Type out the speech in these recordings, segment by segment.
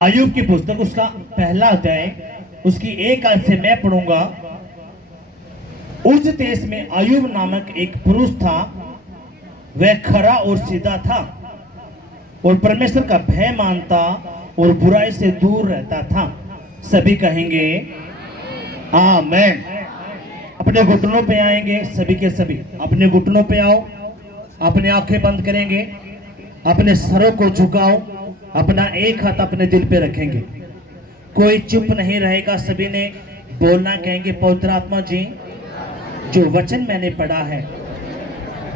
आयुब की पुस्तक उसका पहला अध्याय उसकी एक आयत से मैं पढ़ूंगा। उस देश में आयुब नामक एक पुरुष था। वह खरा और सीधा था और परमेश्वर का भय मानता और बुराई से दूर रहता था। सभी कहेंगे आमेन। अपने घुटनों पे आएंगे, सभी के सभी अपने घुटनों पे आओ। अपने आंखें बंद करेंगे, अपने सरों को झुकाओ, अपना एक हाथ अपने दिल पे रखेंगे। कोई चुप नहीं रहेगा, सभी ने बोलना। कहेंगे पवित्र आत्मा जी, जो वचन मैंने पढ़ा है,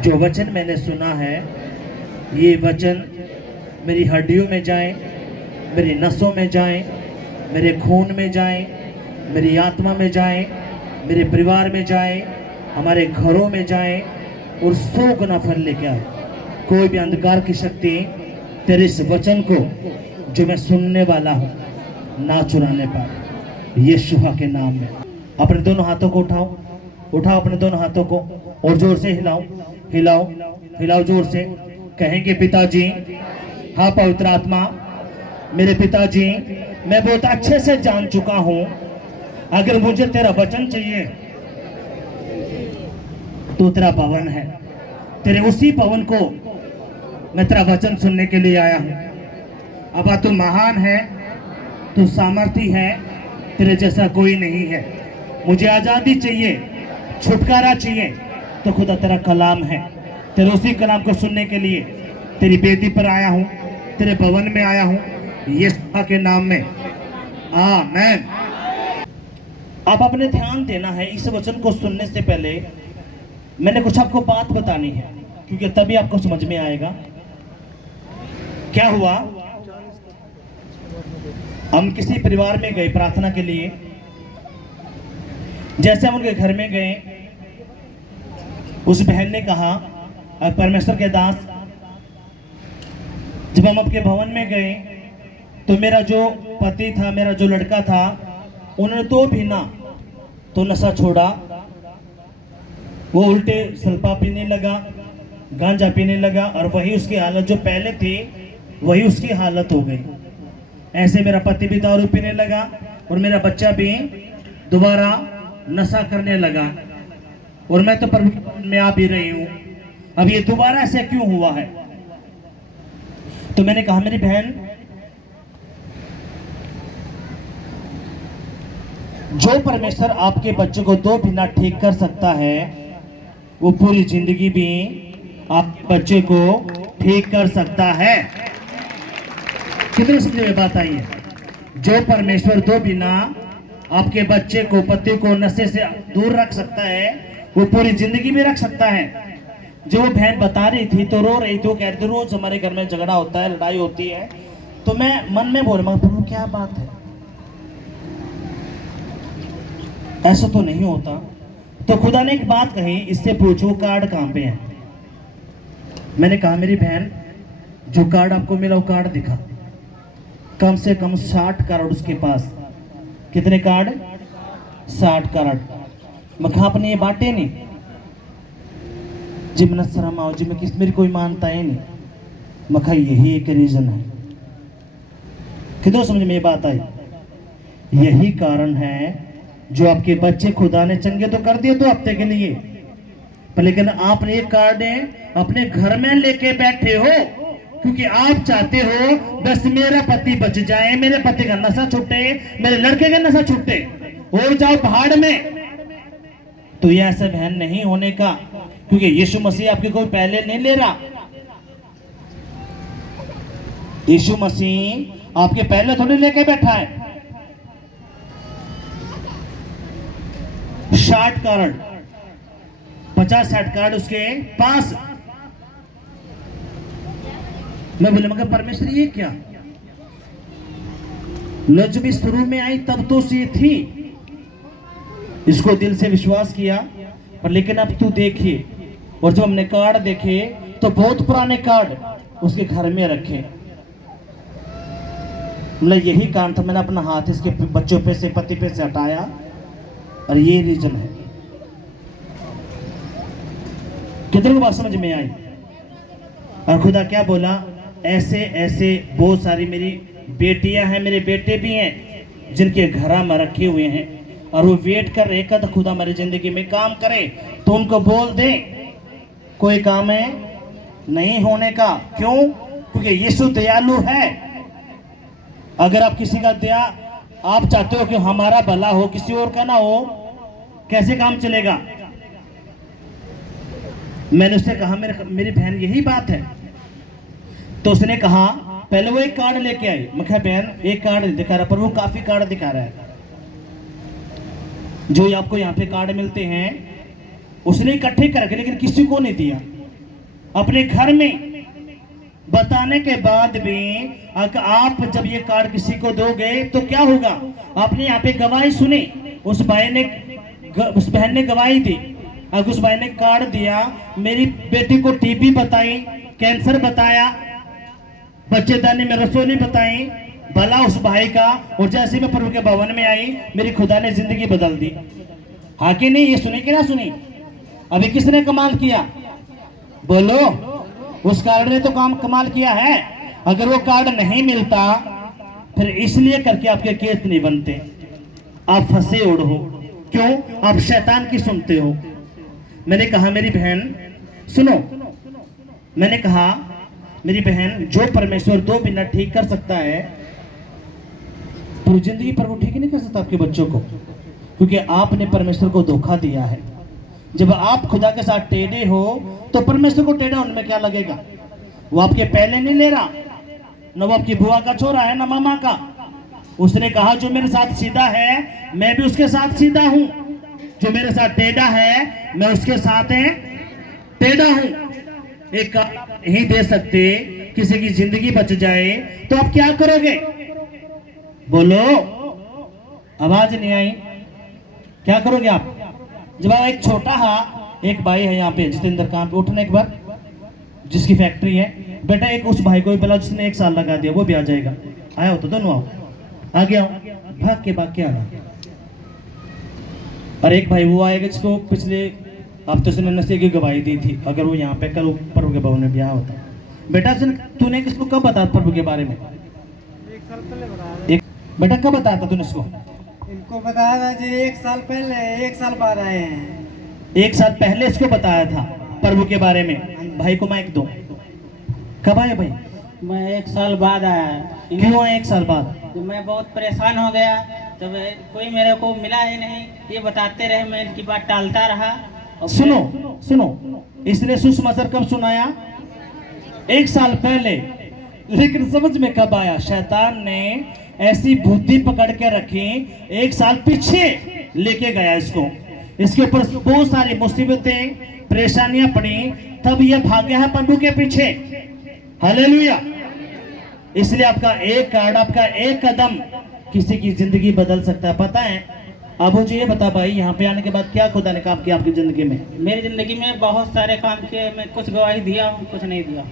जो वचन मैंने सुना है, ये वचन मेरी हड्डियों में जाए, मेरी नसों में जाए, मेरे खून में जाए, मेरी आत्मा में जाए, मेरे परिवार में जाए, हमारे घरों में जाए और 100 गुना फल लेके आए। कोई भी अंधकार की शक्ति तेरे इस वचन को जो मैं सुनने वाला हूँ ना चुराने पाए, यीशु के नाम में। अपने दोनों हाथों को उठाओ, उठाओ अपने दोनों हाथों को और जोर से हिलाओ, हिलाओ, हिलाओ जोर से। कहेंगे पिताजी, हाँ पवित्र आत्मा, मेरे पिताजी, मैं बहुत अच्छे से जान चुका हूँ, अगर मुझे तेरा वचन चाहिए तो तेरा भवन है। तेरे उसी भवन को मैं तेरा वचन सुनने के लिए आया हूँ। अब तू महान है, तू सामर्थी है, तेरे जैसा कोई नहीं है। मुझे आज़ादी चाहिए, छुटकारा चाहिए, तो खुदा तेरा कलाम है। तेरे उसी कलाम को सुनने के लिए तेरी बेदी पर आया हूँ, तेरे भवन में आया हूँ, यीशु के नाम में आमेन। आप अपने ध्यान देना है। इस वचन को सुनने से पहले मैंने कुछ आपको बात बतानी है, क्योंकि तभी आपको समझ में आएगा। क्या हुआ, हम किसी परिवार में गए प्रार्थना के लिए। जैसे हम उनके घर में गए, उस बहन ने कहा, परमेश्वर के दास, जब हम आपके भवन में गए तो मेरा जो पति था, मेरा जो लड़का था, उन्होंने तो भी ना तो नशा छोड़ा। वो उल्टे सल्फा पीने लगा, गांजा पीने लगा, और वही उसकी हालत जो पहले थी वही उसकी हालत हो गई। ऐसे मेरा पति भी दारू पीने लगा और मेरा बच्चा भी दोबारा नशा करने लगा, और मैं तो प्रभु में आ भी रही हूँ। अब ये दोबारा ऐसे क्यों हुआ है? तो मैंने कहा मेरी बहन, जो परमेश्वर आपके बच्चे को 2 महीना ठीक कर सकता है, वो पूरी जिंदगी भी आप बच्चे को ठीक कर सकता है। कितने समझ में बात आई है? जो परमेश्वर 2 महीना आपके बच्चे को, पति को नशे से दूर रख सकता है, वो पूरी जिंदगी भी रख सकता है। जो वो बहन बता रही थी तो रो रही थी, वो कह रही थी रोज हमारे घर में झगड़ा होता है, लड़ाई होती है। तो मैं मन में बोल रहा हूँ, प्रभु क्या बात है, ऐसा तो नहीं होता। तो खुदा ने एक बात कही, इससे पूछो कार्ड कहाँ पे है। मैंने कहा मेरी बहन, जो कार्ड आपको मिला वो कार्ड दिखा। कम से कम 60 कार्ड उसके पास। कितने कार्ड? 60 कार्ड। मैं कहा आपने ये बांटे नहीं? जी मैं शर्म आओ जी, मैं किस मेरी कोई मानता है नहीं। मैं कहा यही एक रीजन है। कितने समझ में ये बात आई? यही कारण है जो आपके बच्चे खुदा ने चंगे तो कर दिए 2 हफ्ते के लिए, पर लेकिन आपने एक कार्ड अपने घर में लेके बैठे हो, क्योंकि आप चाहते हो बस मेरा पति बच जाए, मेरे पति का नशा छूटे, मेरे लड़के का नशा छूटे, हो जाओ पहाड़ में। तो ये ऐसा बहन नहीं होने का, क्योंकि यीशु मसीह आपके कोई पहले नहीं ले रहा। यीशु मसीह आपके पहले थोड़ी लेके बैठा है। 60 कार्ड, 50-60 कार्ड उसके पास। मैं बोले मगर परमेश्वर ये क्या? न जब इस शुरू में आई तब तो ये थी, इसको दिल से विश्वास किया, पर लेकिन अब तू देखिए। और जब हमने कार्ड देखे तो बहुत पुराने कार्ड उसके घर में रखे। मतलब यही कारण था, मैंने अपना हाथ इसके बच्चों पे से, पति पे से हटाया, और ये रीजन है। कितने को बात समझ में आई? और खुदा क्या बोला, ऐसे ऐसे बहुत सारी मेरी बेटियां हैं, मेरे बेटे भी हैं जिनके घर में रखे हुए हैं और वो वेट कर रहे कद खुदा हमारी जिंदगी में काम करे, तो उनको बोल दे कोई काम है नहीं होने का। क्यों? क्योंकि यीशु दयालु है। अगर आप किसी का दया, आप चाहते हो कि हमारा भला हो, किसी और का ना हो, कैसे काम चलेगा? मैंने उससे कहा मेरी बहन यही बात है। तो उसने कहा पहले वो एक कार्ड लेके आई। मैं कहा बहन एक कार्ड दिखा रहा, पर वो काफी कार्ड दिखा रहा है। जो आपको यहाँ पे कार्ड मिलते हैं उसने इकट्ठे करके, लेकिन किसी को नहीं दिया। अपने घर में बताने के बाद भी अगर आप जब ये कार्ड किसी को दोगे तो क्या होगा? आपने यहाँ पे गवाही सुनी, उस बहन ने गवाही दी। अगर उस भाई ने कार्ड दिया, मेरी बेटी को टीबी बताई, कैंसर बताया, बच्चेदानी में रसोई बताई, भला उस भाई का, और जैसे मैं प्रभु के भवन में आई मेरी खुदा ने जिंदगी बदल दी। हाँ कि नहीं? ये सुनी कि ना सुनी? अभी किसने कमाल किया? बोलो। उस कार्ड ने तो काम कमाल किया है। अगर वो कार्ड नहीं मिलता फिर इसलिए करके आपके केस नहीं बनते, आप फंसे उड़ हो। क्यों? आप शैतान की सुनते हो। मैंने कहा मेरी बहन सुनो, मैंने कहा मेरी बहन, जो परमेश्वर 2 मिनट ठीक कर सकता है पूरी जिंदगी पर वो ठीक नहीं कर सकता आपके बच्चों को, क्योंकि आपने परमेश्वर को धोखा दिया है। जब आप खुदा के साथ टेढ़े हो तो परमेश्वर को टेढ़ा होने में क्या लगेगा? वो आपके पहले नहीं ले रहा, न वो आपकी बुआ का छोरा है न मामा का। उसने कहा जो मेरे साथ सीधा है मैं भी उसके साथ सीधा हूं, जो मेरे साथ टेढ़ा है मैं उसके साथ टेढ़ा हूं। एक कार्ड नहीं दे सकते, किसी की जिंदगी बच जाए तो आप क्या करोगे? बोलो। आवाज नहीं आई? क्या करोगे आप? जब एक छोटा एक भाई है यहाँ पे जितेंद्र, काम पे उठने एक बार, जिसकी फैक्ट्री है, बेटा एक उस भाई को भी बोला जिसने 1 साल लगा दिया, वो भी आ जाएगा। आया हो तो दोनों आओ, आ गया भाग के आना। और एक भाई वो आएगा जिसको पिछले हफ्ते से नशे की गवाही दी थी। अगर वो यहाँ पे कल प्रभु के भवन में ब्याह होता। बेटा तूने किसको कब बताया प्रभु के बारे में? 1 साल पहले बताया। बेटा कब बताया था तूने इसको? इनको बताया था जी 1 साल पहले, 1 साल बाद आए हैं। 1 साल पहले इसको बताया था प्रभु के बारे में। भाई को माइक दो। कब आए भाई? मैं 1 साल बाद आया। क्यों आए 1 साल बाद? तो मैं बहुत परेशान हो गया, तो कोई मेरे को मिला ही नहीं। ये बताते रहे, मैं इनकी बात टालता रहा। सुनो, इसने सुसमाचार कब सुनाया? 1 साल पहले। लेकिन समझ में कब आया? शैतान ने ऐसी बुद्धि पकड़ के रखी, 1 साल पीछे लेके गया इसको। इसके ऊपर बहुत सारी मुसीबतें परेशानियां पड़ी, तब ये भाग्य है प्रभु के पीछे। हालेलुया। इसलिए आपका एक कार्ड, आपका एक कदम किसी की जिंदगी बदल सकता है। पता है? अब मुझे ये बता भाई, यहाँ पे आने के बाद क्या खुदा ने काम किया आपकी जिंदगी में? मेरी जिंदगी में बहुत सारे काम किए। मैं कुछ गवाही दिया हूँ, कुछ नहीं दिया।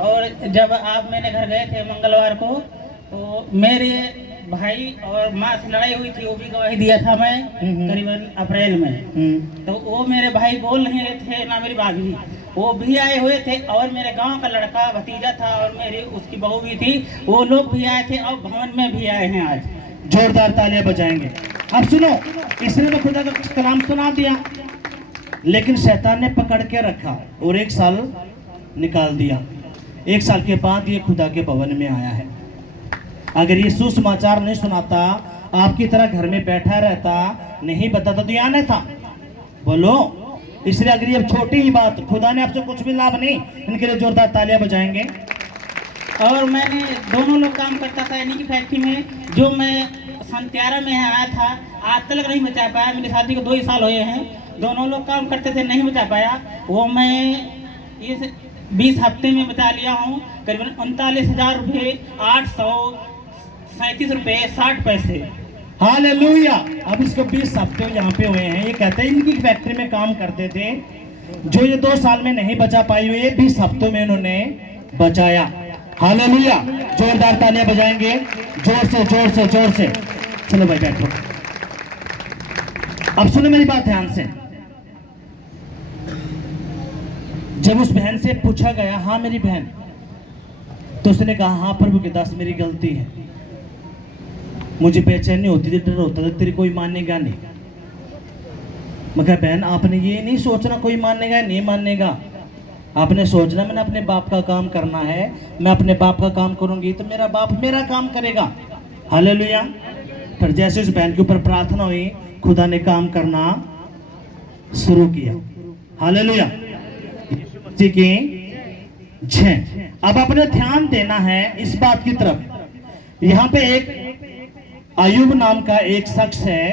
और जब आप मेरे घर गए थे मंगलवार को, तो मेरे भाई और माँ से लड़ाई हुई थी, वो भी गवाही दिया था मैं करीबन अप्रैल में। तो वो मेरे भाई बोल नहीं रहे थे ना, मेरी भाभी, वो भी आए हुए थे, और मेरे गांव का लड़का भतीजा था, और मेरी उसकी बहू भी थी, वो लोग भी आए थे, और भवन में भी आए हैं आज। जोरदार तालियां बजाएंगे। अब सुनो, इसने तो खुदा का कलाम सुना दिया, लेकिन शैतान ने पकड़ के रखा और 1 साल निकाल दिया। 1 साल के बाद ये खुदा के भवन में आया है। अगर ये सुसमाचार नहीं सुनाता, आपकी तरह घर में बैठा रहता, नहीं बताता, तो यहाँ नहीं था। बोलो। इसलिए अगर ये छोटी ही बात, खुदा ने आपसे कुछ भी लाभ नहीं, इनके लिए जोरदार तालियां बजाएंगे। और मैंने दोनों लोग काम करता था इन्हीं की फैक्ट्री में। जो मैं 17 में आया था, आज तक नहीं बचा पाया। मेरी शादी को 2 ही साल हुए हैं। दोनों लोग काम करते थे, नहीं बचा पाया। वो मैं इस 20 हफ्ते में बचा लिया हूँ करीबन 39,000 रुपये, 837 रुपये 60 पैसे। हालेलुया। अब इसको 20 हफ्ते यहाँ पे हुए हैं। ये कहते हैं इनकी फैक्ट्री में काम करते थे, जो ये 2 साल में नहीं बचा पाई हुई, 20 हफ्तों में इन्होंने बचाया। हालेलुया। जोरदार तालियां बजाएंगे, जोर से। चलो भाई बैठो। अब सुनो मेरी बात ध्यान से। जब उस बहन से पूछा गया, हाँ मेरी बहन, तो उसने कहा हाँ प्रभु के दास मेरी गलती है, मुझे बेचैनी होती थी, डर होता था तेरी कोई मानेगा नहीं। मैं कहा बहन आपने ये नहीं सोचना कोई मानेगा नहीं मानेगा, आपने सोचना मैंने अपने बाप का काम करना है, मैं अपने बाप का काम करूंगी तो मेरा बाप मेरा काम करेगा। हालेलुया। पर जैसे उस बहन के ऊपर प्रार्थना हुई खुदा ने काम करना शुरू किया। हालेलुया। ठीक है। अब अपने ध्यान देना है इस बात की तरफ। यहां पे एक अयूब नाम का एक शख्स है।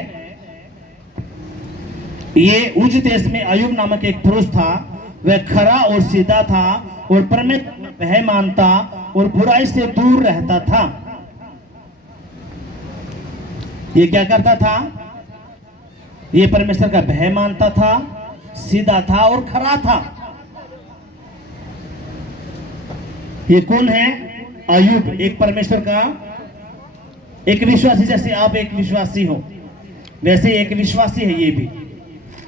ये उज देश में अयूब नामक एक पुरुष था। वह खरा और सीधा था और परमेश्वर में भय मानता और बुराई से दूर रहता था। ये क्या करता था? ये परमेश्वर का भय मानता था, सीधा था और खरा था। ये कौन है? अयूब, एक परमेश्वर का एक विश्वासी। जैसे आप एक विश्वासी हो वैसे एक विश्वासी है ये भी।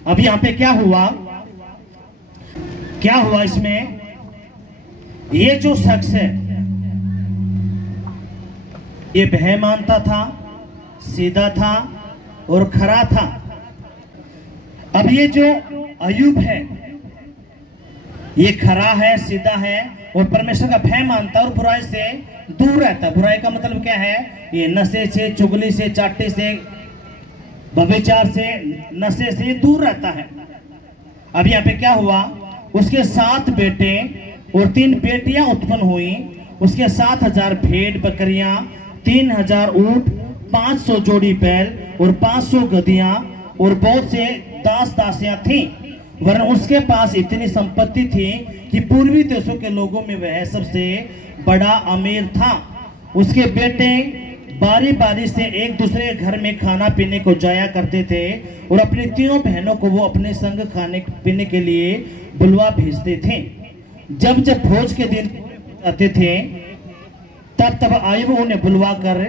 अब यहां पे क्या हुआ इसमें? ये जो शख्स है ये भय मानता था, सीधा था और खरा था। अब ये जो अयूब है ये खरा है, सीधा है और परमेश्वर का भय मानता और बुराई से दूर रहता है। बुराई का मतलब क्या है? ये नशे से, चुगली से, चाटे से, व्यभिचार से, नशे से दूर रहता है। अब यहाँ पे क्या हुआ? उसके 7 बेटे और 3 बेटियां उत्पन्न हुई। उसके 7,000 भेड़ बकरियां, 3,000 ऊंट, 500 जोड़ी बैल और 500 गधियां और बहुत से दास दासियां थीं। वरन उसके पास इतनी संपत्ति थी कि पूर्वी देशों के लोगों में वह सबसे बड़ा अमीर था। उसके बेटे बारी बारी से एक दूसरे के घर में खाना पीने को जाया करते थे और अपनी तीनों बहनों को वो अपने संग खाने पीने के लिए बुलवा भेजते थे। जब जब भोज के दिन आते थे तब तब अयूब उन्हें बुलवा कर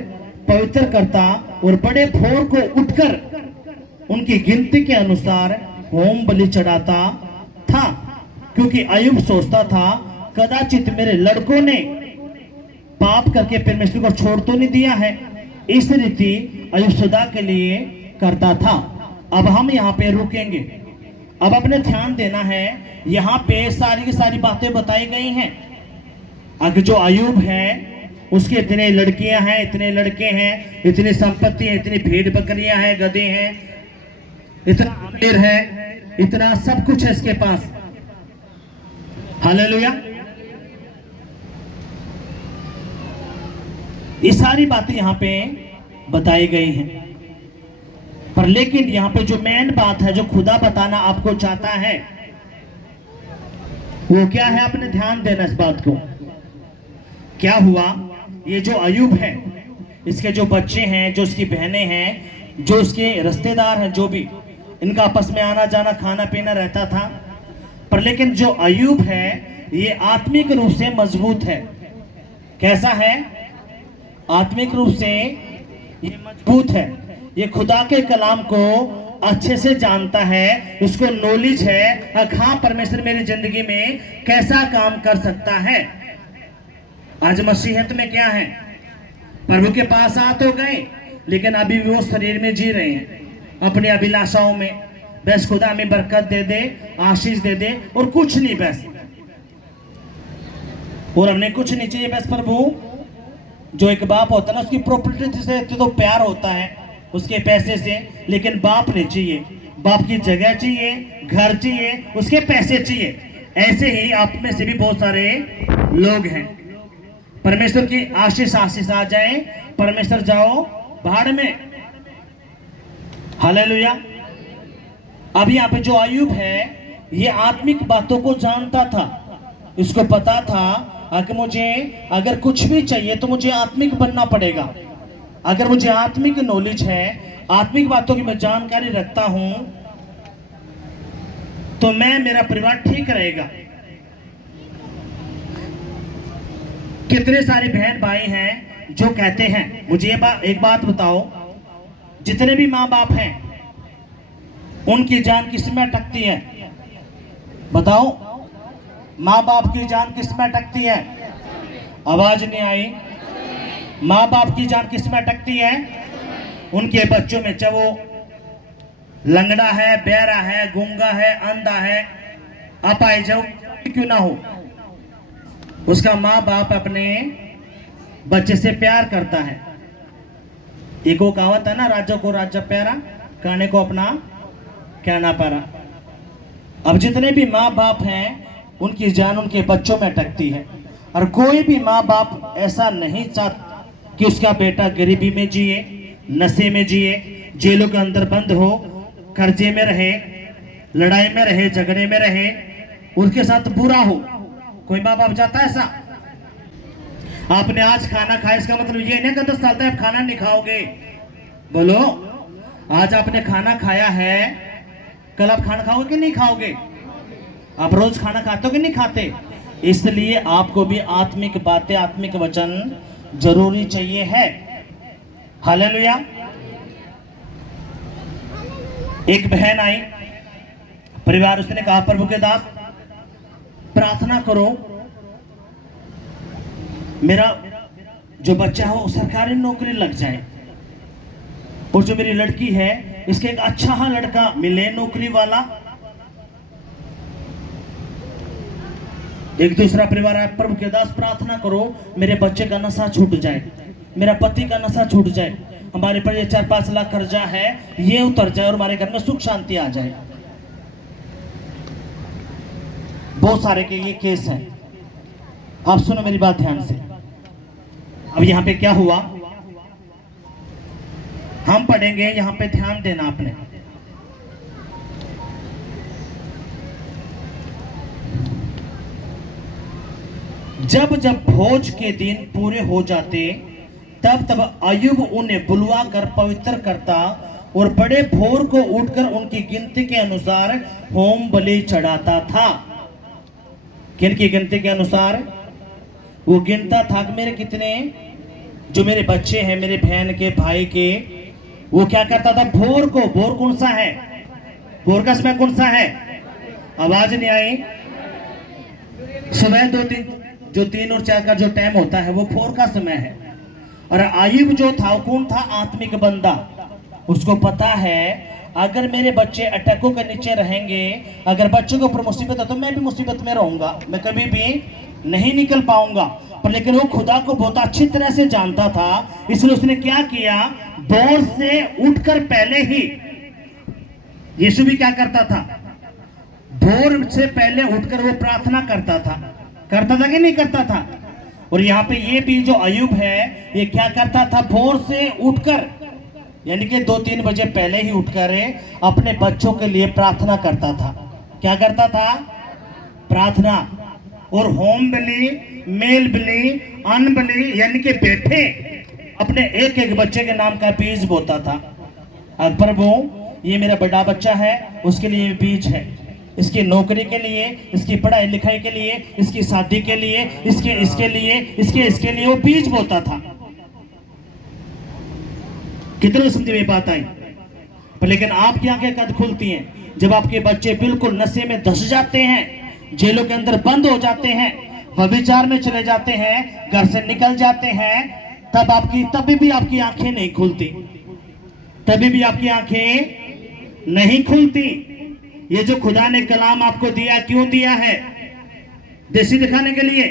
पवित्र करता और बड़े भोर को उठकर उनकी गिनती के अनुसार होम बलि चढ़ाता था, क्योंकि अयूब सोचता था कदाचित मेरे लड़कों ने पाप करके परमेश्वर को छोड़ तो नहीं दिया है। इस रीति अयूब सदा के लिए करता था। अब हम यहाँ पे रुकेंगे। अब अपने ध्यान देना है, यहाँ पे सारी की सारी बातें बताई गई हैं। अगर जो अयूब है उसके इतने लड़कियां हैं, इतने लड़के हैं, इतनी संपत्ति है, इतनी भेड़ बकरियां हैं, गधे हैं, इतना अमीर है, इतना सब कुछ है इसके पास। हालेलुया। ये सारी बातें यहाँ पे बताई गई हैं। पर लेकिन यहाँ पे जो मेन बात है, जो खुदा बताना आपको चाहता है, वो क्या है? आपने ध्यान देना इस बात को। क्या हुआ? ये जो अयूब है, इसके जो बच्चे हैं, जो उसकी बहनें हैं, जो उसके रिश्तेदार हैं, जो भी इनका आपस में आना जाना, खाना पीना रहता था। पर लेकिन जो अयूब है ये आत्मिक रूप से मजबूत है। कैसा है? आत्मिक रूप से ये मजबूत है। ये खुदा के कलाम को अच्छे से जानता है, उसको नॉलेज है। हाँ, परमेश्वर मेरी जिंदगी में कैसा काम कर सकता है। आज मसीहत में क्या है? प्रभु के पास आ तो गए लेकिन अभी वो शरीर में जी रहे हैं अपनी अभिलाषाओं में। बस खुदा हमें बरकत दे दे, आशीष दे दे और कुछ नहीं, बस और हमें कुछ नहीं चाहिए। बस प्रभु, जो एक बाप होता है ना, उसकी प्रॉपर्टी से तो प्यार होता है, उसके पैसे से, लेकिन बाप नहीं चाहिए। बाप की जगह चाहिए, घर चाहिए, उसके पैसे चाहिए। ऐसे ही आप में से भी बहुत सारे लोग हैं। परमेश्वर की आशीष आ जाए, परमेश्वर जाओ भाड़ में। हालेलुया। अब यहाँ पे जो अयूब है ये आत्मिक बातों को जानता था। इसको पता था कि मुझे अगर कुछ भी चाहिए तो मुझे आत्मिक बनना पड़ेगा। अगर मुझे आत्मिक नॉलेज है, आत्मिक बातों की मैं जानकारी रखता हूं, तो मेरा परिवार ठीक रहेगा। कितने सारे बहन भाई हैं जो कहते हैं, मुझे एक बात बताओ, जितने भी माँ बाप हैं उनकी जान किस में अटकती है? बताओ, माँ बाप की जान किस में अटकती है? आवाज नहीं आई। माँ बाप की जान किस में अटकती है? उनके बच्चों में, चाहे वो लंगड़ा है, बहरा है, गूंगा है, अंधा है, अपाहिज क्यों ना हो, उसका माँ बाप अपने बच्चे से प्यार करता है। एक वो कहावत है ना, राजा को राजा प्यारा, कहने को अपना कहना पारा। अब जितने भी माँ बाप हैं उनकी जान उनके बच्चों में अटकती है, और कोई भी माँ बाप ऐसा नहीं चाहता कि उसका बेटा गरीबी में जिए, नशे में जिए, जेलों के अंदर बंद हो, कर्जे में रहे, लड़ाई में रहे, झगड़े में रहे, उसके साथ बुरा हो। कोई माँ बाप चाहता है ऐसा? आपने आज खाना खाया, इसका मतलब ये नहीं कि 10 साल तक आप खाना नहीं खाओगे। बोलो, आज आपने खाना खाया है, कल आप खाना खाओगे कि नहीं खाओगे? आप रोज खाना खाते हो कि नहीं खाते? इसलिए आपको भी आत्मिक बातें, आत्मिक वचन जरूरी चाहिए है। हालेलुया। एक बहन आई परिवार, उसने कहा प्रभु के दास प्रार्थना करो, मेरा जो बच्चा हो सरकारी नौकरी लग जाए, और जो मेरी लड़की है इसके एक अच्छा लड़का मिले नौकरी वाला। एक दूसरा परिवार है, प्रभु के दास प्रार्थना करो मेरे बच्चे का नशा छूट जाए, मेरा पति का नशा छूट जाए, हमारे पर ये 4-5 लाख कर्जा है ये उतर जाए और हमारे घर में सुख शांति आ जाए। बहुत सारे के ये केस हैं। आप सुनो मेरी बात ध्यान से। अब यहां पे क्या हुआ हम पढ़ेंगे, यहां पे ध्यान देना आपने। जब जब भोज के दिन पूरे हो जाते, तब तब अय्यूब उन्हें बुलवा कर पवित्र करता और बड़े भोर को उठकर उनकी गिनती के अनुसार होम बलि चढ़ाता था। किनकी गिनती के अनुसार? वो गिनता था कि मेरे कितने, जो मेरे बच्चे हैं, मेरे बहन के, भाई के, वो क्या करता था? भोर को, भोर कौन सा है? भोर का समय कौन सा है? आवाज नहीं आई। सुबह 3 और 4 का जो टाइम होता है वो भोर का समय है। और अय्यूब जो था, कौन था? आत्मिक बंदा। उसको पता है अगर मेरे बच्चे अटैकों के नीचे रहेंगे, अगर बच्चों के ऊपर मुसीबत है तो मैं भी मुसीबत में रहूंगा, मैं कभी भी नहीं निकल पाऊंगा। पर लेकिन वो खुदा को बहुत अच्छी तरह से जानता था, इसलिए उसने क्या किया? भोर से उठकर पहले ही, यीशु भी क्या करता था? भोर से पहले उठकर वो प्रार्थना करता था कि नहीं करता था? और यहाँ पे ये भी जो अय्यूब है ये क्या करता था? भोर से उठकर, यानी कि 2-3 बजे पहले ही उठकर अपने बच्चों के लिए प्रार्थना करता था। क्या करता था? प्रार्थना। और होम बलि, मेल बलि, अन्न बलि, यानी कि बेटे अपने एक एक बच्चे के नाम का बीज बोता था। अब प्रभु ये मेरा बड़ा बच्चा है, उसके लिए बीज है, इसकी नौकरी के लिए, इसकी पढ़ाई लिखाई के लिए, इसकी शादी के लिए, इसके लिए वो बीज बोता था। कितने समझ में बात आई? पर लेकिन आपकी आंखें कद खुलती हैं जब आपके बच्चे बिल्कुल नशे में धंस जाते हैं, जेलों के अंदर बंद हो जाते हैं, व्यभिचार में चले जाते हैं, घर से निकल जाते हैं, तभी भी आपकी आंखें नहीं खुलती, तभी भी आपकी आंखें नहीं खुलती। ये जो खुदा ने कलाम आपको दिया, क्यों दिया है? देसी दिखाने के लिए?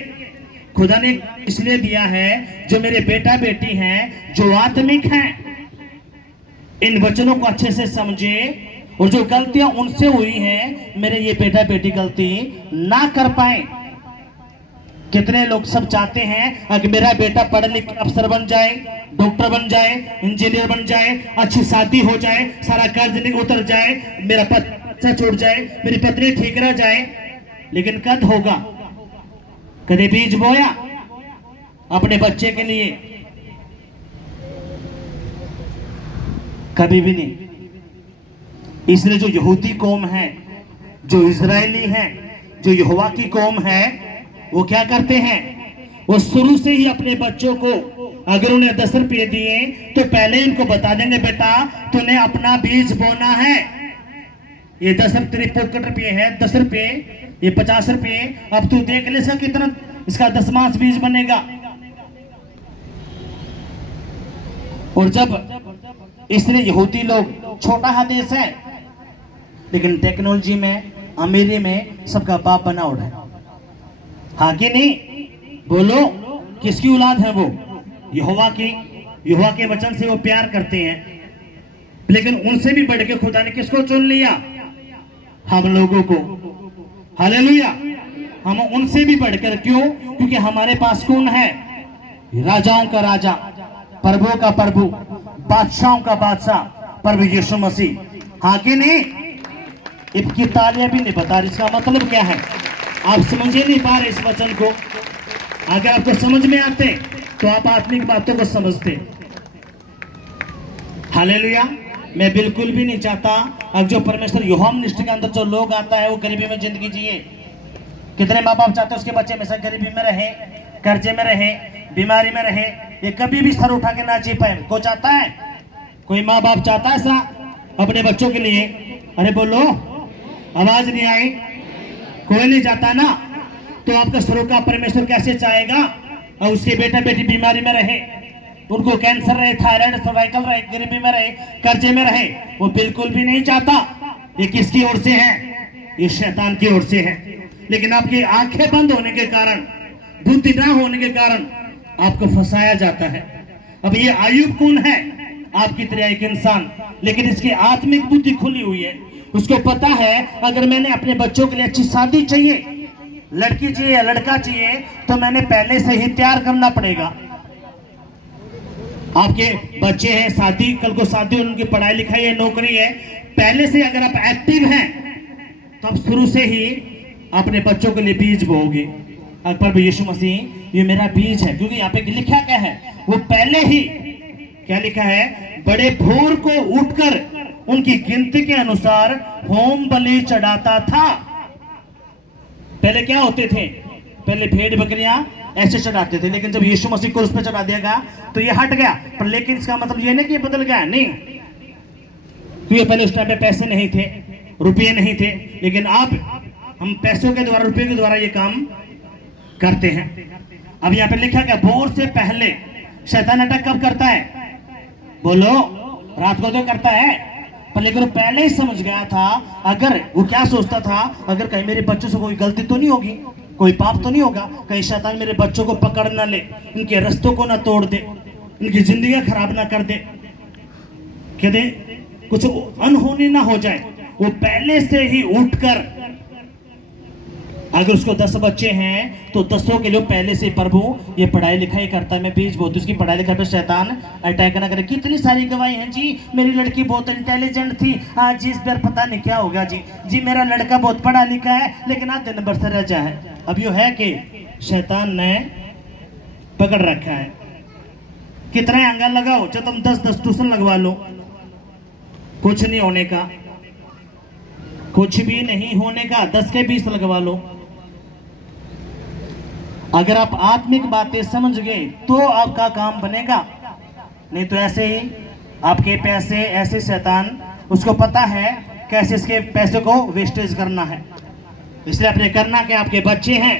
खुदा ने इसलिए दिया है जो मेरे बेटा बेटी हैं, जो आत्मिक हैं, इन वचनों को अच्छे से समझे, और जो गलतियां उनसे हुई हैं मेरे ये बेटा बेटी गलती ना कर पाए। कितने लोग सब चाहते हैं अगर मेरा बेटा पढ़ लिख अफसर बन जाए, डॉक्टर बन जाए, इंजीनियर बन जाए, अच्छी शादी हो जाए, सारा कर्ज उतर जाए, मेरा बच्चा छूट जाए, मेरी पत्नी ठीक रह जाए। लेकिन कद होगा? कदे बीज बोया अपने बच्चे के लिए? कभी भी नहीं। इसलिए जो यहूदी कौम है, जो इजरायली हैं, जो यहोवा की कौम है, वो क्या करते हैं? वो शुरू से ही अपने बच्चों को अगर उन्हें 10 रुपये दिए तो पहले इनको बता देंगे, बेटा तूने अपना बीज बोना है। ये 10 तेरे पॉकेट रुपये है, 10 रुपये, ये 50 रुपये, अब तू देख ले इसका कितना, इसका 10 मास बीज बनेगा। और जब इसलिए यहूदी लोग छोटा हा देश है, लेकिन टेक्नोलॉजी में, अमीरी में सबका बाप बना उड़ा है। हाँ कि नहीं? बोलो, किसकी औलाद है वो? यहोवा की। यहोवा के वचन से वो प्यार करते हैं, लेकिन उनसे भी बढ़ के खुदा ने किसको चुन लिया? हम लोगों को। हालेलुया। हम उनसे भी बढ़कर, क्यों? क्योंकि हमारे पास कौन है? राजाओं का राजा, प्रभुओं का प्रभु, बादशाहों का बादशाह, प्रभु यीशु मसीह। हाँ कि नहीं? इसकी तालियां भी नहीं बता रही। इसका मतलब क्या है? आप समझ ही नहीं पा रहे इस वचन को। अगर आपको समझ में आते तो आप आत्मिक बातों को समझते। हालेलुया। मैं बिल्कुल भी नहीं चाहता अब जो परमेश्वर यहोवा मिनिस्ट्री के अंदर जो लोग आता है वो गरीबी में जिंदगी जिए। कितने माँ बाप चाहते हैं उसके बच्चे हमेशा गरीबी में रहे, कर्जे में रहे, बीमारी में रहे, ये कभी भी सर उठा के ना जी पाए। को चाहता है? कोई माँ बाप चाहता है ऐसा अपने बच्चों के लिए? अरे बोलो, आवाज नहीं आई। कोई नहीं चाहता ना। तो आपका स्वरूप का परमेश्वर कैसे चाहेगा और उसके बेटा बेटी बीमारी में रहे, उनको कैंसर रहे, थायराइड, सर्वाइकल रहे, गरीबी में रहे, कर्जे में रहे? वो बिल्कुल भी नहीं चाहता। ये किसकी ओर से है? ये शैतान की ओर से है। लेकिन आपकी आंखें बंद होने के कारण, बुद्धि ना होने के कारण आपको फंसाया जाता है। अब ये आयुब कौन है? आपकी तरह एक इंसान, लेकिन इसकी आत्मिक बुद्धि खुली हुई है। उसको पता है अगर मैंने अपने बच्चों के लिए अच्छी शादी चाहिए, लड़की चाहिए या लड़का चाहिए, तो मैंने पहले से ही तैयार करना पड़ेगा। आपके बच्चे हैं, शादी, कल को शादी, उनकी पढ़ाई लिखाई है, नौकरी है, पहले से अगर आप एक्टिव हैं तो आप शुरू से ही अपने बच्चों के लिए बीज बोओगे। प्रभु यीशु मसीह ये मेरा बीज है, क्योंकि यहाँ पे लिखा क्या है? वो पहले ही क्या लिखा है? बड़े भोर को उठकर उनकी गिनती के अनुसार होम बलि चढ़ाता था। पहले क्या होते थे? पहले भेड़ बकरियां ऐसे चढ़ाते थे, लेकिन जब यीशु मसीह को उस पर चढ़ा दिया गया तो ये हट गया। पर लेकिन इसका मतलब ये नहीं कि ये बदल गया, नहीं। क्योंकि पहले उस टाइम पे पैसे नहीं थे, रुपये नहीं थे, लेकिन अब हम पैसों के द्वारा, रुपये के द्वारा ये काम करते हैं। अब यहाँ पे लिखा क्या? भोर से पहले। शैतान अटैक कब करता है? बोलो, रात को तो करता है, पर लेकिन वो पहले ही समझ गया था। अगर वो क्या सोचता था? अगर कहीं मेरे बच्चों से कोई गलती तो नहीं होगी, कोई पाप तो नहीं होगा, कहीं शैतान मेरे बच्चों को पकड़ ना ले, इनके रास्तों को ना तोड़ दे, इनकी जिंदगी खराब ना कर दे, कहते कुछ अनहोनी ना हो जाए। वो पहले से ही उठकर, अगर उसको 10 बच्चे हैं तो 10 के लिए पहले से प्रभु ये पढ़ाई लिखाई करता है, मैं बीज बोती, उसकी पढ़ाई लिखाई पे शैतान अटैक ना करे। कितनी सारी गवाही हैं जी, मेरी लड़की बहुत इंटेलिजेंट थी, आज जी इस बार पता नहीं क्या हो गया जी मेरा लड़का बहुत पढ़ा लिखा है लेकिन आधे नंबर से रह जा है। अब यो है कि शैतान ने पकड़ रखा है। कितना अंगा लगाओ, जो तुम 10 ट्यूशन लगवा लो, कुछ नहीं होने का, कुछ भी नहीं होने का। 10 के 20 लगवा लो। अगर आप आत्मिक बातें समझ गए तो आपका काम बनेगा, नहीं तो ऐसे ही आपके पैसे, ऐसे शैतान उसको पता है कैसे इसके पैसे को वेस्टेज करना है। इसलिए आपने करना कि आपके बच्चे हैं,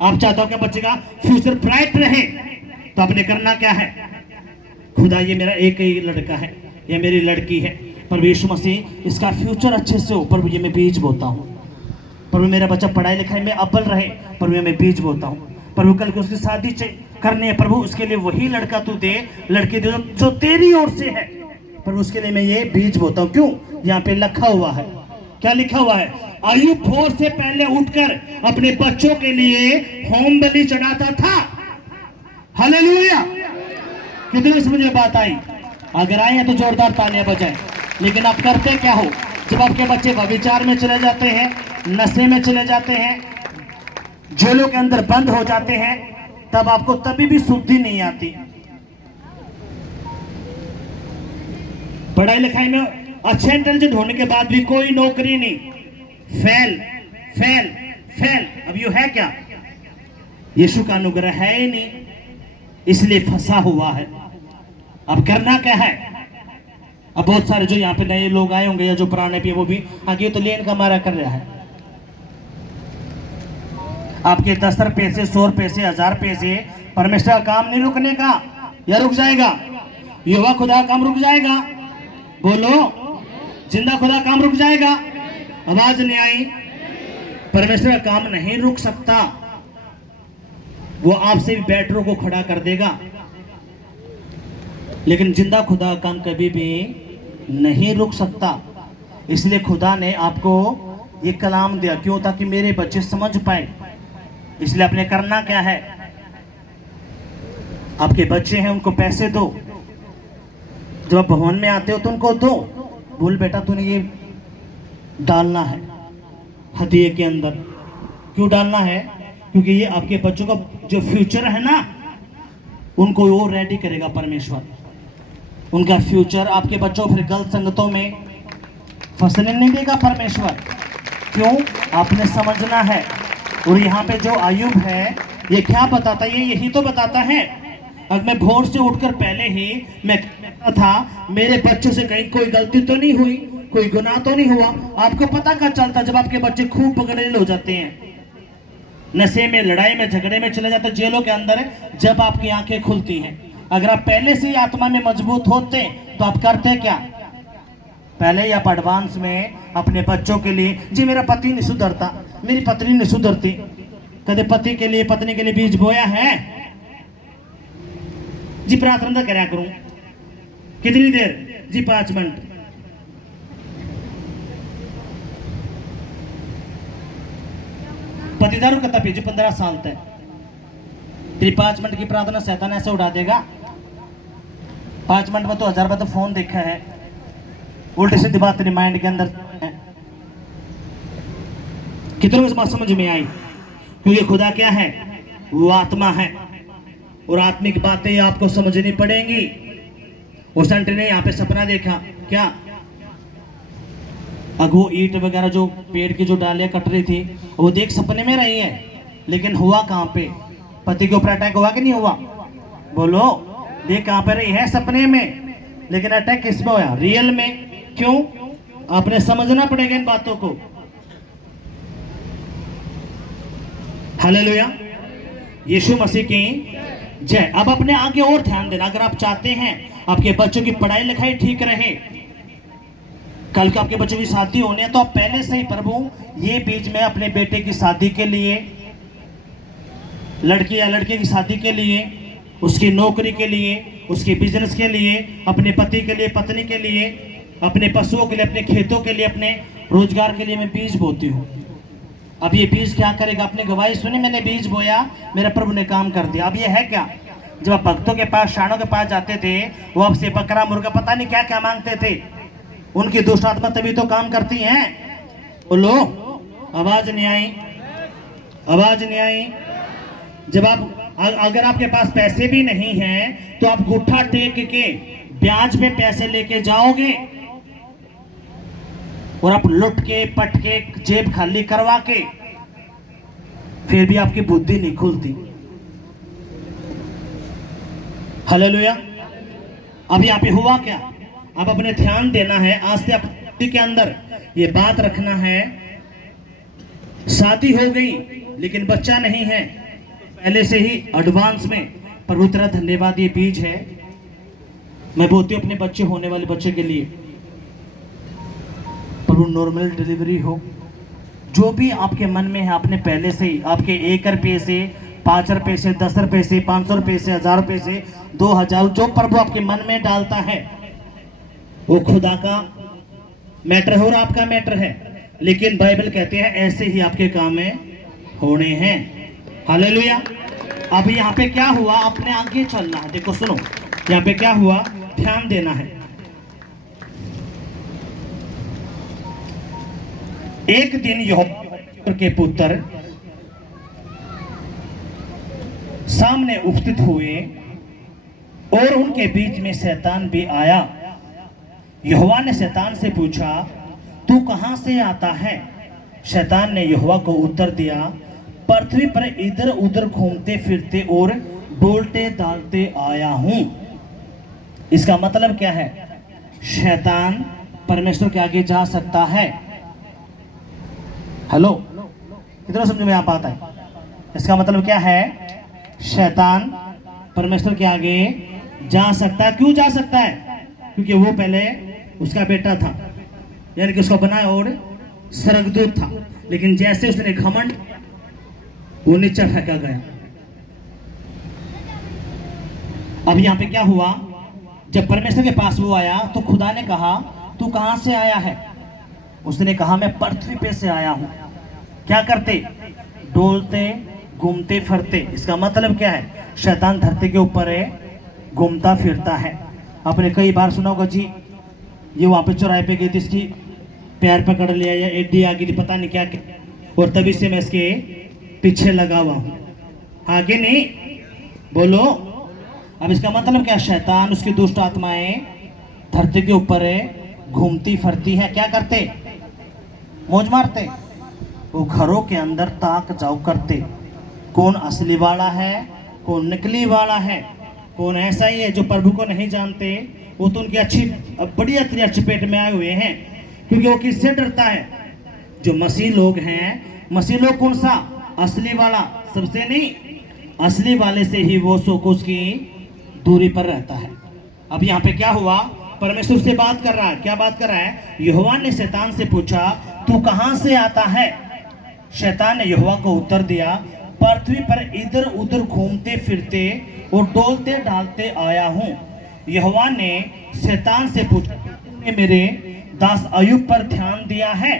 आप चाहते हो कि बच्चे का फ्यूचर ब्राइट रहे, तो आपने करना क्या है? खुदा ये मेरा एक ही लड़का है, ये मेरी लड़की है, पर यीशु मसीह इसका फ्यूचर अच्छे से हो, पर ये मैं बीज बोता हूँ। पर मेरा बच्चा पढ़ाई लिखाई में अव्वल रहे, पर मैं बीज बोता हूँ। प्रभु कल को उसकी शादी करनी है, प्रभु उसके लिए वही लड़का तू दे, लड़की दे जो तेरी ओर से है, पर उसके लिए मैं ये बीज बोता हूँ। क्यों? यहाँ पे लिखा हुआ है, क्या लिखा हुआ है? आयुब भोर से पहले उठकर अपने बच्चों के लिए होम बलि चढ़ाता था। हालेलुया। कितने समझ में बात आई? अगर आए हैं तो जोरदार तालियां बजाएं। लेकिन आप करते क्या हो? जब आपके बच्चे व्यभिचार में चले जाते हैं, नशे में चले जाते हैं, जेलों के अंदर बंद हो जाते हैं, तब आपको तभी भी शुद्धि नहीं आती। पढ़ाई लिखाई में अच्छे इंटेलिजेंट होने के बाद भी कोई नौकरी नहीं, फेल फेल फेल। अब ये है क्या? यीशु का अनुग्रह है ही नहीं, इसलिए फंसा हुआ है। अब करना क्या है? अब बहुत सारे जो यहाँ पे नए लोग आए होंगे या जो पुराने भी, वो भी आगे तो लेन का मारा कर रहा है। आपके 10 रुपए से, 100 रुपए से, 1000 रुपए से परमेश्वर का काम नहीं रुकने का, या रुक जाएगा? युवा खुदा काम रुक जाएगा? बोलो, जिंदा खुदा काम रुक जाएगा? आवाज नहीं आई? परमेश्वर का काम नहीं रुक सकता। वो आपसे भी बैटरों को खड़ा कर देगा, लेकिन जिंदा खुदा का काम कभी भी नहीं रुक सकता। इसलिए खुदा ने आपको ये कलाम दिया, क्यों? ताकि मेरे बच्चे समझ पाए। इसलिए आपने करना क्या है? आपके बच्चे हैं, उनको पैसे दो। जब आप भवन में आते हो तो उनको दो। बोल बेटा तूने ये डालना है हदिये के अंदर। क्यों डालना है? क्योंकि ये आपके बच्चों का जो फ्यूचर है ना, उनको वो रेडी करेगा परमेश्वर। उनका फ्यूचर, आपके बच्चों फिर गलत संगतों में फंसने नहीं देगा परमेश्वर। क्यों? आपने समझना है। और यहाँ पे जो आयुब है, ये क्या बताता है? ये यही तो बताता है। अब मैं भोर से उठकर पहले ही मैं कहता था मेरे बच्चों से कहीं कोई गलती तो नहीं हुई, कोई गुनाह तो नहीं हुआ। आपको पता क्या चलता? जब आपके बच्चे खूब पकड़े हो जाते हैं, नशे में, लड़ाई में, झगड़े में चले जाते, जेलों के अंदर, जब आपकी आंखें खुलती हैं। अगर आप पहले से ही आत्मा में मजबूत होते तो आप करते क्या? पहले ही आप एडवांस में अपने बच्चों के लिए, जी मेरा पति नहीं सुधरता, मेरी पत्नी नहीं सुधरती, कदे पति के लिए, पत्नी के लिए बीज बोया है? जी प्रार्थना क्या करूं? कितनी देर? जी 5 मिनट। पति दारू करता पीछे 15 साल तक, फिर 5 मिनट की प्रार्थना शैतान ऐसे उड़ा देगा। 5 मिनट में तो 1000 बार तो फोन देखा है, उल्टी सीधी बात तेरे माइंड के अंदर है। कितनों को बात समझ में आई? क्योंकि खुदा क्या है? वो आत्मा है, और आत्मिक बातें आपको समझनी पड़ेंगी। उस आंटी ने यहाँ पे सपना देखा, क्या? अब वो ईंट वगैरह जो पेड़ की जो डालियां कट रही थी, वो देख सपने में रही है, लेकिन हुआ कहाँ पे? पति के ऊपर अटैक हुआ कि नहीं हुआ? बोलो, देख कहाँ पे रही है? सपने में। लेकिन अटैक किस में हुआ? रियल में। क्यों? आपने समझना पड़ेगा इन बातों को। हालेलुया, यीशु मसीह की जय। अब अपने आगे और ध्यान देना। अगर आप चाहते हैं आपके बच्चों की पढ़ाई लिखाई ठीक रहे, कल को आपके बच्चों की शादी होनी है, तो आप पहले से ही प्रभु ये बीज में अपने बेटे की शादी के लिए, लड़की या लड़के की शादी के लिए, उसकी नौकरी के लिए, उसके बिजनेस के लिए, अपने पति के लिए, पत्नी के लिए, अपने पशुओं के लिए, अपने खेतों के लिए, अपने रोजगार के लिए मैं बीज बोती हूँ। अब ये बीज क्या करेगा? अपनी गवाही सुनी, मैंने बीज बोया, मेरा प्रभु ने काम कर दिया। अब ये है क्या? जब आप भक्तों के पास, शाणों के पास जाते थे, वो आपसे बकरा, मुर्गा, पता नहीं क्या क्या मांगते थे। उनकी दुष्ट आत्मा तभी तो काम करती हैं। बोलो, आवाज नहीं आई? आवाज नहीं आई? जब आप, अगर आपके पास पैसे भी नहीं हैं तो आप गुट्ठा टेक के ब्याज पे पैसे लेके जाओगे, और आप लुट के, पट के, जेब खाली करवा के, फिर भी आपकी बुद्धि नहीं खुलती। हालेलुया। अब यहाँ पे हुआ क्या? अब अपने ध्यान देना है। आज से अपने के अंदर ये बात रखना है, शादी हो गई लेकिन बच्चा नहीं है, पहले से ही एडवांस में प्रभु तेरा धन्यवाद, ये बीज है मैं बोलती हूँ अपने बच्चे, होने वाले बच्चे के लिए। प्रभु नॉर्मल डिलीवरी हो, जो भी आपके मन में है, आपने पहले से ही आपके 1 रुपये से, 5 रुपये से, 10 रुपये से, 500 रुपये से, 1000 रुपये से, 2000, जो प्रभु आपके मन में डालता है वो खुदा का मैटर है और आपका मैटर है। लेकिन बाइबल कहते हैं ऐसे ही आपके काम में होने हैं। हालेलुया। अब यहाँ पे क्या हुआ? अपने आगे चलना है। देखो सुनो, यहाँ पे क्या हुआ, ध्यान देना है। एक दिन यहोवा के पुत्र सामने उपस्थित हुए और उनके बीच में शैतान भी आया। यहोवा ने शैतान से पूछा, तू कहां से आता है? शैतान ने यहोवा को उत्तर दिया, पृथ्वी पर इधर उधर घूमते फिरते और डोलते डालते आया हूं। इसका मतलब क्या है? शैतान परमेश्वर के आगे जा सकता है। हेलो, कितना समझ में आ पाता है? इसका मतलब क्या है? शैतान परमेश्वर के आगे जा सकता है। क्यों जा सकता है? क्योंकि वो पहले उसका बेटा था, यानी कि उसका बनाया और स्वर्गदूत था। लेकिन जैसे उसने घमंड, वो नीचे फेंका गया। अब यहां पे क्या हुआ, जब परमेश्वर के पास वो आया तो खुदा ने कहा तू कहां से आया है? उसने कहा मैं पृथ्वी पे से आया हूं। क्या करते? डोलते घूमते फिरते। इसका मतलब क्या है? शैतान धरती के ऊपर है, घूमता फिरता है। आपने कई बार सुना होगा जी, ये वहां पे चौराहे पे गई थी, इसकी पैर पकड़ लिया या एडी आ गई, पता नहीं क्या, और तभी से मैं इसके पीछे लगा हुआ हूं। आगे नहीं बोलो। अब इसका मतलब क्या? शैतान, उसकी दुष्ट आत्माएं धरती के ऊपर है, घूमती फिरती है। क्या करते? मौज मारते। वो घरों के अंदर ताक जाओ करते, कौन असली वाला है, कौन नकली वाला है, कौन ऐसा ही है जो प्रभु को नहीं जानते। वो तो उनकी अच्छी बढ़िया तरह चपेट में आए हुए हैं, क्योंकि वो किससे डरता है? जो मसीह लोग हैं। मसीह लोग कौन सा? असली वाला। सबसे नहीं, असली वाले से ही वो सोकोस की दूरी पर रहता है। अब यहाँ पे क्या हुआ? परमेश्वर से बात कर रहा है। क्या बात कर रहा है? यहोवा ने शैतान से पूछा तू कहां से आता है? शैतान ने यहोवा को उत्तर दिया पृथ्वी पर इधर उधर घूमते फिरते और डोलते डालते आया हूं। यहोवा ने शैतान से पूछा तूने मेरे दास अय्यूब पर ध्यान दिया है?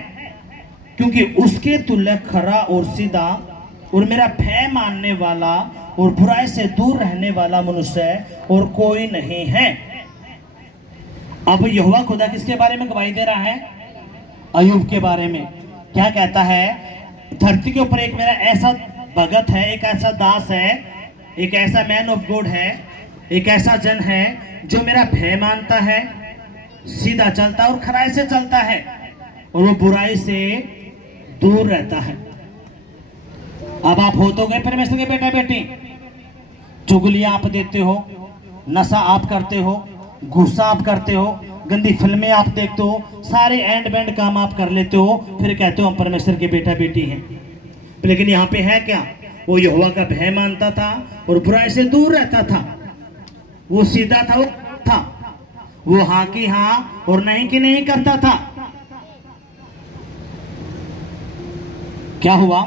क्योंकि उसके तुल्य खरा और सीधा और मेरा भय मानने वाला और बुराई से दूर रहने वाला मनुष्य और कोई नहीं है। अब यहोवा खुदा किसके बारे में गवाही दे रहा है? अय्यूब के बारे में। क्या कहता है? धरती के ऊपर एक मेरा ऐसा भगत है, एक ऐसा दास है, एक ऐसा मैन ऑफ गॉड है, एक ऐसा जन है जो मेरा भय मानता है, सीधा चलता है और खराई से चलता है, और वो बुराई से दूर रहता है। अब आप हो तो गए परमेश्वर के बेटा बेटी। चुगलियां आप देते हो, नशा आप करते हो, गुस्सा आप करते हो, गंदी फिल्में आप देखते हो, सारे एंड बैंड काम आप कर लेते हो, फिर कहते हो हम परमेश्वर के बेटा बेटी हैं। लेकिन यहाँ पे है क्या? वो यहोवा का भय मानता था और बुराई से दूर रहता था। वो सीधा था, वो हाँ की हाँ और नहीं की नहीं करता था। क्या हुआ?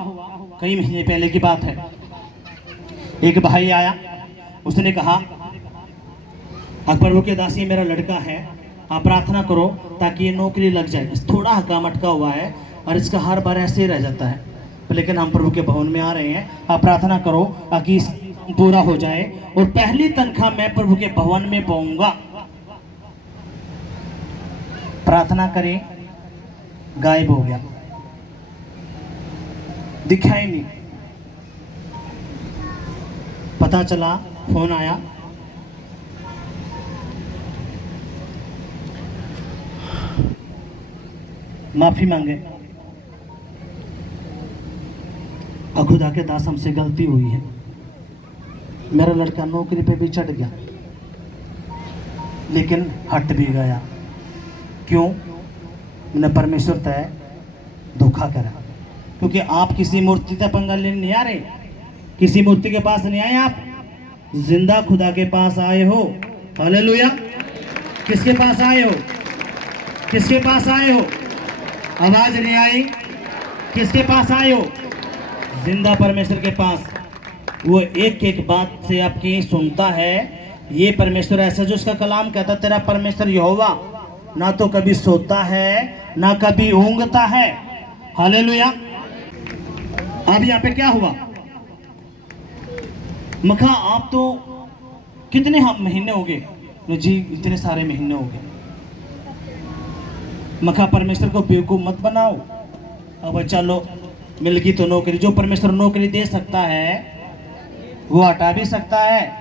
कई महीने पहले की बात है। एक भाई आया, उसने कहा अकबर के दासी मेरा लड़का है, आप प्रार्थना करो ताकि ये नौकरी लग जाए। थोड़ा हकाम अटका हुआ है और इसका हर बार ऐसे ही रह जाता है, लेकिन हम प्रभु के भवन में आ रहे हैं, आप प्रार्थना करो ताकि पूरा हो जाए और पहली तनख्वाह मैं प्रभु के भवन में पाऊंगा। प्रार्थना करें, गायब हो गया, दिखा ही नहीं। पता चला, फोन आया, माफी मांगे, खुदा के दास हमसे गलती हुई है, मेरा लड़का नौकरी पे भी चढ़ गया लेकिन हट भी गया। क्यों? मैंने परमेश्वर तय धोखा करा। क्योंकि आप किसी मूर्ति का पंगा लेने नहीं आ रहे, किसी मूर्ति के पास नहीं आए, आप जिंदा खुदा के पास आए हो। हालेलुया। किसके पास आए हो? किसके पास आए हो? आवाज नहीं आई। किसके पास आए हो? जिंदा परमेश्वर के पास। वो एक एक बात से आपकी सुनता है। ये परमेश्वर ऐसा जो उसका कलाम कहता, तेरा परमेश्वर यहोवा ना तो कभी सोता है ना कभी ऊंघता है। हालेलुया। अब यहाँ पे क्या हुआ? मखा आप तो कितने महीने हो गए? जी इतने सारे महीने हो गए। मखा परमेश्वर को बेवकूफ मत बनाओ। अब चलो मिल गई तो नौकरी। जो परमेश्वर नौकरी दे सकता है वो हटा भी सकता है।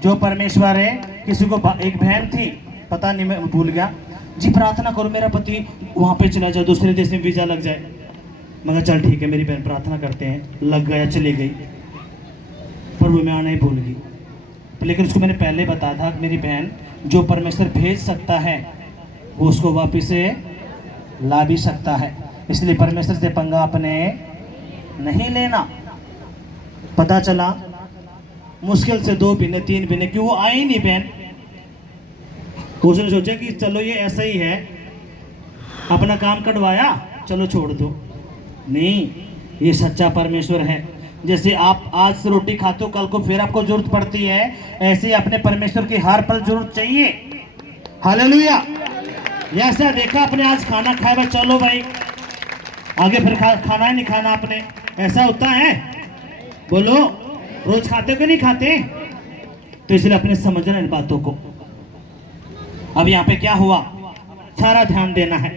जो परमेश्वर है, किसी को एक बहन थी, पता नहीं मैं भूल गया, जी प्रार्थना करो मेरा पति वहाँ पे चला जाए, दूसरे देश में वीजा लग जाए। मगर चल ठीक है मेरी बहन, प्रार्थना करते हैं। लग गया, चली गई, पर वो मैं आना ही भूल गई। लेकिन उसको मैंने पहले बताया था कि मेरी बहन, जो परमेश्वर भेज सकता है वो उसको वापिस से ला भी सकता है। इसलिए परमेश्वर से पंगा अपने नहीं लेना। पता चला मुश्किल से 2 महीने 3 महीने, क्यों वो आई नहीं बहन, उसने सोचा कि चलो ये ऐसा ही है, अपना काम कटवाया, चलो छोड़ दो। नहीं, ये सच्चा परमेश्वर है। जैसे आप आज से रोटी खाते हो, कल को फिर आपको जरूरत पड़ती है, ऐसे ही अपने परमेश्वर की हर पल जरूरत चाहिए। हालेलुया। ऐसा देखा आपने आज खाना खाया भाई, चलो भाई आगे फिर खाना ही नहीं खाना आपने, ऐसा होता है? बोलो, रोज खाते कि नहीं खाते? तो इसलिए अपने समझना इन बातों को। अब यहाँ पे क्या हुआ, सारा ध्यान देना है।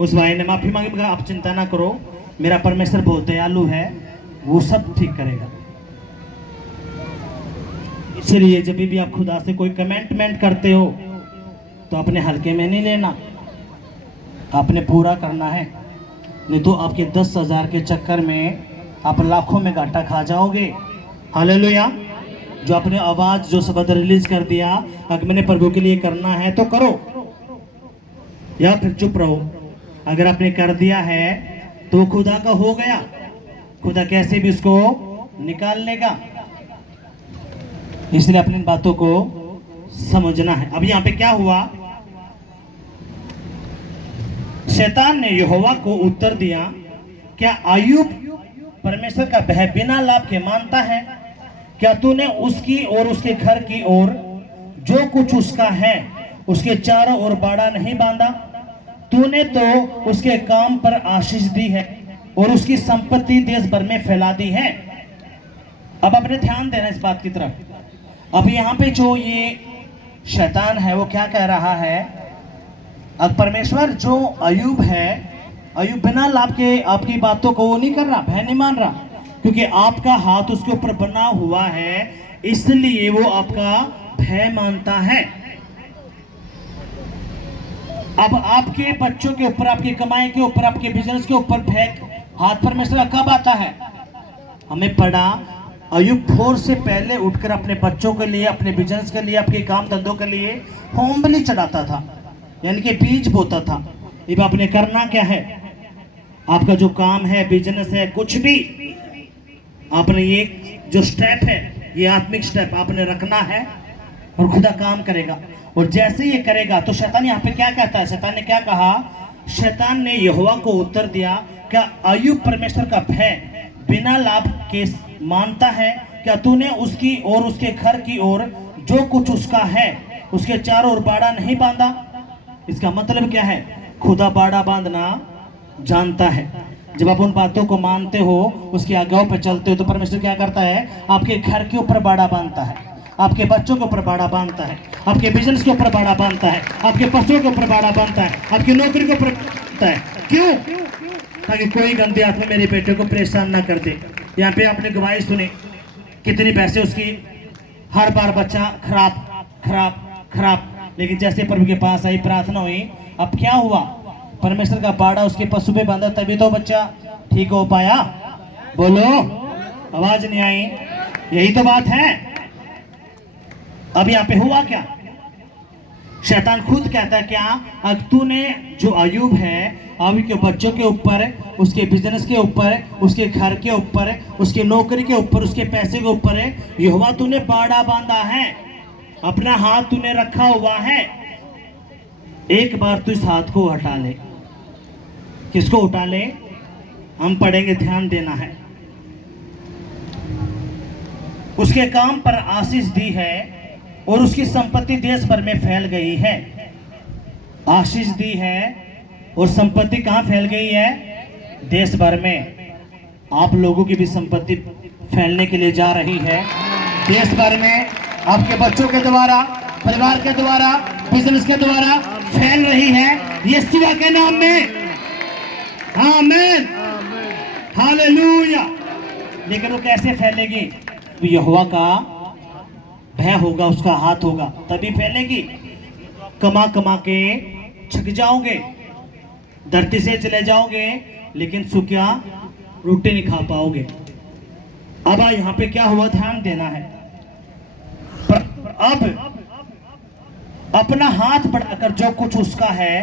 उस भाई ने माफी मांगी, मगर आप चिंता ना करो, मेरा परमेश्वर बहुत दयालु है, वो सब ठीक करेगा। इसलिए जब भी आप खुदा से कोई कमेंटमेंट करते हो तो अपने हल्के में नहीं लेना, आपने पूरा करना है, नहीं तो आपके 10,000 के चक्कर में आप लाखों में घाटा खा जाओगे। हालेलुया। जो अपने आवाज जो शब्द रिलीज कर दिया, अगर मैंने प्रभु के लिए करना है तो करो, या फिर चुप रहो। अगर आपने कर दिया है तो खुदा का हो गया, खुदा कैसे भी उसको निकाल लेगा। इसलिए अपनी बातों को समझना है। अब यहाँ पे क्या हुआ, शैतान ने यहोवा को उत्तर दिया, क्या अय्यूब परमेश्वर का भय बिना लाभ के मानता है? क्या तूने उसकी और उसके घर की ओर जो कुछ उसका है उसके चारों ओर बाड़ा नहीं बांधा? तूने तो उसके काम पर आशीष दी है और उसकी संपत्ति देश भर में फैला दी है। अब अपने ध्यान देना इस बात की तरफ। अब यहाँ पे जो ये शैतान है वो क्या कह रहा है, अब परमेश्वर जो अय्यूब है, अय्यूब बिना लाभ के आपकी बातों को वो नहीं कर रहा, भय नहीं मान रहा, क्योंकि आपका हाथ उसके ऊपर बना हुआ है, इसलिए वो आपका भय मानता है। अब आपके बच्चों के ऊपर, आपकी कमाई के ऊपर, आपके बिजनेस के ऊपर भय हाथ परमेश्वर का कब आता है? हमें पढ़ा, अय्यूब भोर से पहले उठकर अपने बच्चों के लिए, अपने बिजनेस के लिए, आपके काम धंधों के लिए होम बलि चढ़ाता था, यानी कि बीज बोता था। अब आपने करना क्या है, आपका जो काम है, बिजनेस है, कुछ भी, आपने ये जो स्टेप है, ये आत्मिक स्टेप आपने रखना है और खुदा काम करेगा। और जैसे ये करेगा तो शैतान यहाँ पे क्या कहता है, शैतान ने क्या कहा, शैतान ने यहोवा को उत्तर दिया, क्या अय्यूब परमेश्वर का भय बिना लाभ के मानता है? क्या तूने उसकी और उसके घर की ओर जो कुछ उसका है उसके चारों ओर बाड़ा नहीं बांधा? इसका मतलब क्या है, खुदा बाड़ा बांधना जानता है। जब आप उन बातों को मानते हो, उसकी आज्ञाओं पर चलते हो, तो परमेश्वर क्या करता है, आपके घर के ऊपर बाड़ा बांधता है, आपके बच्चों के ऊपर बाड़ा बांधता है, आपके बिजनेस के ऊपर बाड़ा बांधता है, आपके पशुओं के ऊपर बाड़ा बांधता है, आपकी नौकरी के ऊपर बांधता है। क्यों? ताकि कोई गंदी आत्मा मेरे बेटे को परेशान ना कर दे। यहाँ पे आपने गवाही सुनी, कितनी पैसे उसकी, हर बार बच्चा खराब खराब खराब, लेकिन जैसे प्रभु के पास आई, प्रार्थना हुई, अब क्या हुआ, परमेश्वर का बाड़ा उसके पशु पे बांधा, तभी तो बच्चा ठीक हो पाया। बोलो, आवाज नहीं आई? यही तो बात है। अब यहाँ पे हुआ क्या, शैतान खुद कहता है, क्या अब तूने जो अय्यूब है, अय्यूब के बच्चों के ऊपर, उसके बिजनेस के ऊपर, उसके घर के ऊपर, उसके नौकरी के ऊपर, उसके पैसे के ऊपर, यहोवा तूने बाड़ा बांधा है, अपना हाथ तूने रखा हुआ है। एक बार तू इस हाथ को हटा ले। किसको उठा ले? हम पढ़ेंगे, ध्यान देना है। उसके काम पर आशीष दी है और उसकी संपत्ति देश भर में फैल गई है। आशीष दी है और संपत्ति कहाँ फैल गई है? देश भर में। आप लोगों की भी संपत्ति फैलने के लिए जा रही है देश भर में, आपके बच्चों के द्वारा, परिवार के द्वारा, बिजनेस के द्वारा फैल रही है, यीशु के नाम में। आमीन, हालेलुया। लेकिन वो कैसे फैलेगी? यहोवा का भय होगा, उसका हाथ होगा, तभी फैलेगी। कमा कमा के छक जाओगे, धरती से चले जाओगे, लेकिन सूखा रोटी नहीं खा पाओगे। अब यहाँ पे क्या हुआ, ध्यान देना है। अब अपना हाथ बढ़ाकर जो कुछ उसका है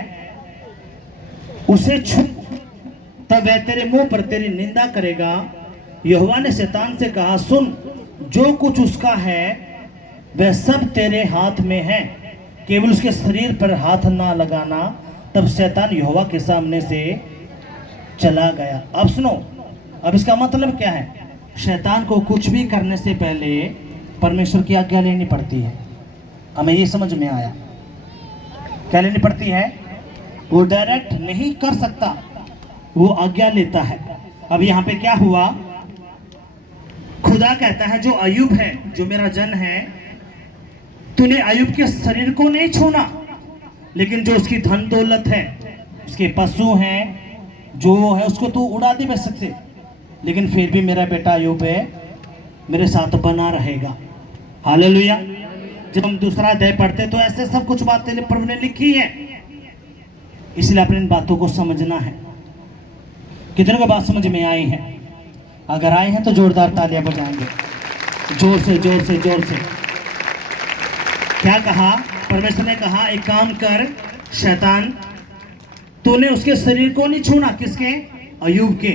उसे छू, तब वह तेरे मुंह पर तेरी निंदा करेगा। यहोवा ने शैतान से कहा, सुन, जो कुछ उसका है वह सब तेरे हाथ में है, केवल उसके शरीर पर हाथ ना लगाना, तब शैतान यहोवा के सामने से चला गया। अब सुनो, अब इसका मतलब क्या है? शैतान को कुछ भी करने से पहले परमेश्वर की आज्ञा लेनी पड़ती है। हमें ये समझ में आया? क्या लेनी पड़ती है? वो डायरेक्ट नहीं कर सकता, वो आज्ञा लेता है। अब यहाँ पे क्या हुआ? खुदा कहता है जो अय्यूब है, जो मेरा जन है, तूने अय्यूब के शरीर को नहीं छूना, लेकिन जो उसकी धन दौलत है, उसके पशु हैं, जो है, उसको तू उड़ा दे बेशक से, लेकिन फिर भी मेरा बेटा अय्यूब है मेरे साथ बना रहेगा। हालेलुया। जब हम दूसरा अध्याय पढ़ते तो ऐसे सब कुछ बातें प्रभु ने लिखी है, इसलिए अपने इन बातों को समझना है। कितने को बात समझ में आई है? अगर आए हैं तो जोरदार तालियां बजाएंगे, जोर से जोर से जोर से। क्या कहा? परमेश्वर ने कहा एक काम कर शैतान, तूने उसके शरीर को नहीं छूना। किसके? अय्यूब के।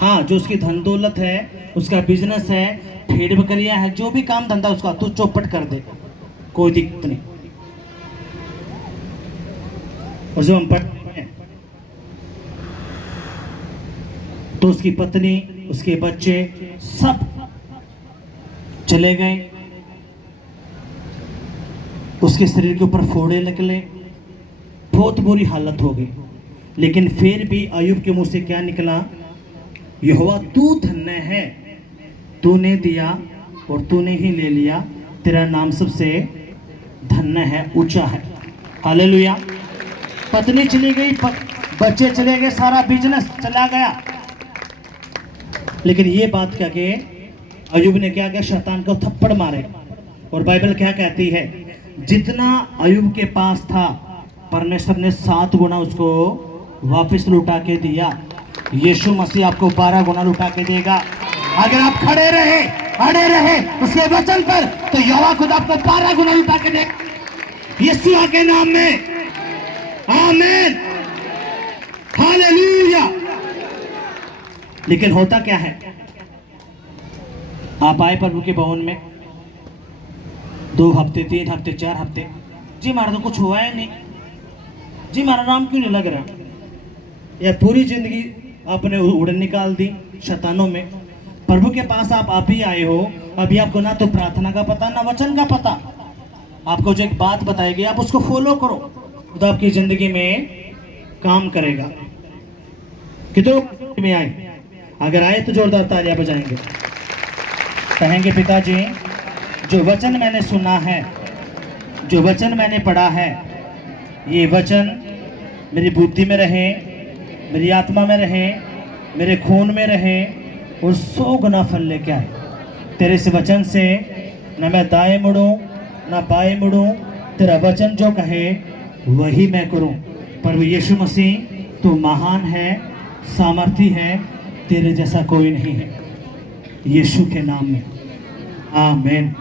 हाँ, जो उसकी धन दौलत है, उसका बिजनेस है, भेड़ बकरियां है, जो भी काम धंधा उसका, तू चौपट कर दे, कोई दिक्कत नहीं। और जब हम पढ़ते हैं तो उसकी पत्नी, उसके बच्चे सब चले गए, उसके शरीर के ऊपर फोड़े निकले, बहुत बुरी हालत हो गई। लेकिन फिर भी अय्यूब के मुंह से क्या निकला? यहोवा तू धन्य है, तूने दिया और तूने ही ले लिया, तेरा नाम सबसे धन्य है, ऊंचा है। हालेलुया। पत्नी चली गई, बच्चे चले गए, सारा बिजनेस चला गया, लेकिन ये बात कह के अय्यूब ने क्या किया? शैतान को थप्पड़ मारे। और बाइबल क्या कहती है? जितना अय्यूब के पास था, परमेश्वर ने 7 गुना उसको वापस लुटा के दिया। यीशु मसीह आपको 12 गुना लुटा के देगा। अगर आप खड़े रहे, अड़े रहे उसके वचन पर, तो यहोवा खुद आपको 12 गुना लुटा के देगा, यीशु के नाम में। आमीन, हालेलुया। लेकिन होता क्या है? आप आए प्रभु के भवन में 2 हफ्ते, 3 हफ्ते, 4 हफ्ते, जी महाराज तो कुछ हुआ है नहीं, जी महाराज नाम क्यों नहीं लग रहा? या पूरी जिंदगी आपने उड़न निकाल दी शैतानों में। प्रभु के पास आप ही आए हो, अभी आपको ना तो प्रार्थना का पता, ना वचन का पता। आपको जो एक बात बताएगी आप उसको फॉलो करो, तो आपकी जिंदगी में काम करेगा। कितने में आए? अगर आए तो जोरदार तालियां बजाएंगे, कहेंगे पिताजी जो वचन मैंने सुना है, जो वचन मैंने पढ़ा है, ये वचन मेरी बुद्धि में रहे, मेरी आत्मा में रहे, मेरे खून में रहे और 100 गुना फल लेके आए। तेरे इस वचन से न मैं दाएं मुड़ूं न बाएं मुड़ूं, तेरा वचन जो कहे वही मैं करूं। प्रभु यीशु मसीह तू महान है, सामर्थी है, तेरे जैसा कोई नहीं है, यीशु के नाम में आमीन।